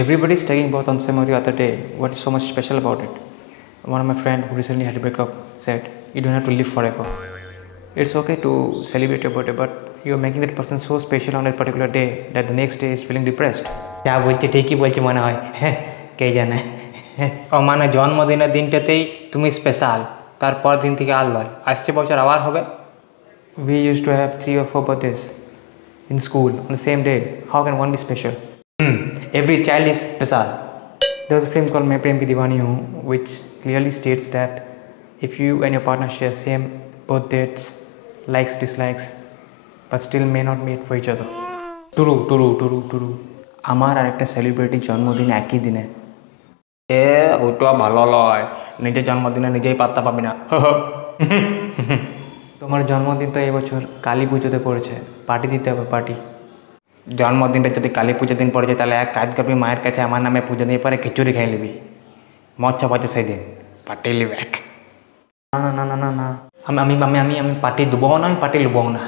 Everybody's taking birth on same or the other day. What is so much special about it? One of my friend who recently had a breakup said, "You don't have to live forever. It's okay to celebrate your birthday, but you're making that person so special on that particular day that the next day is feeling depressed." যা বলছে ঠিকই বলছে মনে হয়, হ্যাঁ, কে জানে। ও মানে জন্মদিনের দিনটাতেই তুমি স্পেশাল, তারপর দিন থেকে আর নয়, আসছে বছর আবার হবে। We used to have 3 or 4 birthdays in school on the same day. How can one be special? Every child is special. There was a film called Main Prem Ki Deewani Hu, which clearly states that if you and your partner share same birth dates, likes, dislikes, but still may not meet for each other. True true true true. আমার আর একটা সেলিব্রিটির জন্মদিন একই দিনে। এ ওটা ভালো লয়, নিজের জন্মদিনে নিজেই পাত্তা পাবি না। তোমার জন্মদিন তো এবছর কালী পুজোতে পড়েছে, পার্টি দিতে হবে, পার্টি। জন্মদিনটা যদি কালী পুজোর দিন পড়েছে তাহলে এক কাজ করবি, মায়ের কাছে আমার নামে পুজো দিয়ে পরে খিচুড়ি খেয়ে নিবি, মচ্ছা পচে সেই দিন পার্টি লিবি এক। না না না না না না, আমি আমি আমি আমি আমি পার্টি দেবো না, আমি পার্টি নেবো না।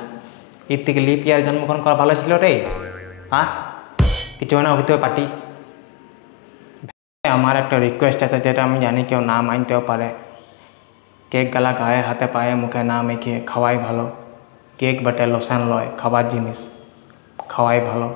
এর থেকে লিপ ইয়ার জন্মগ্রহণ করা ভালো ছিল রে। হ্যাঁ, কিছু না হতে হবে পার্টি। আমার একটা রিকোয়েস্ট আছে, যেটা আমি জানি কেউ না মানতেও পারে। কেক গালা গায়ে হাতে পায়ে মুখে না মেখে খাওয়াই ভালো। কেক বটে লোশন লয়, খাবার জিনিস, খাওয়াই ভালো।